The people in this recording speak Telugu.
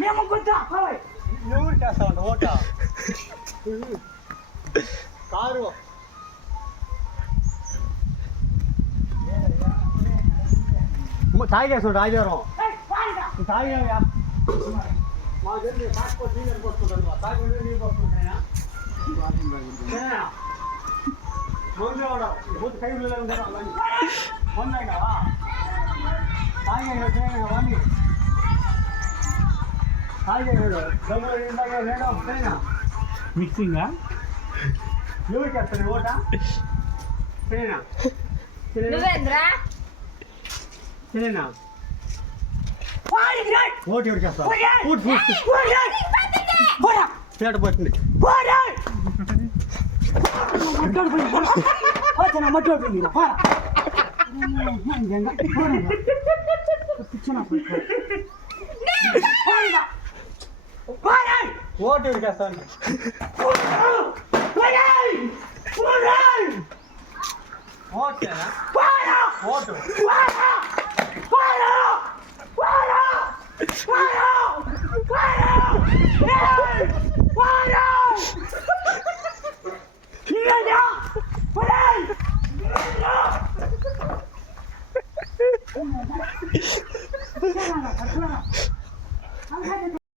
మేము కొంచెం ఎవరు చేస్తా ఉంటా ఓట కారు తాగేస్తాడు ఆచారం తాగా మా దగ్గర కాకపోతే నీళ్ళు పట్టుకుంటాడు తాగి నీళ్ళు పట్టుకుంటాయా బూత్ కై మొన్నగా తాగేవాడిని మిక్సింగా ఎవరు చేస్తాను ఓట సరేనా సరేనా ఓటు ఎవరు చేస్తారు పేట పట్టింది ఓటు ఎవరు చేస్తాను ఓటు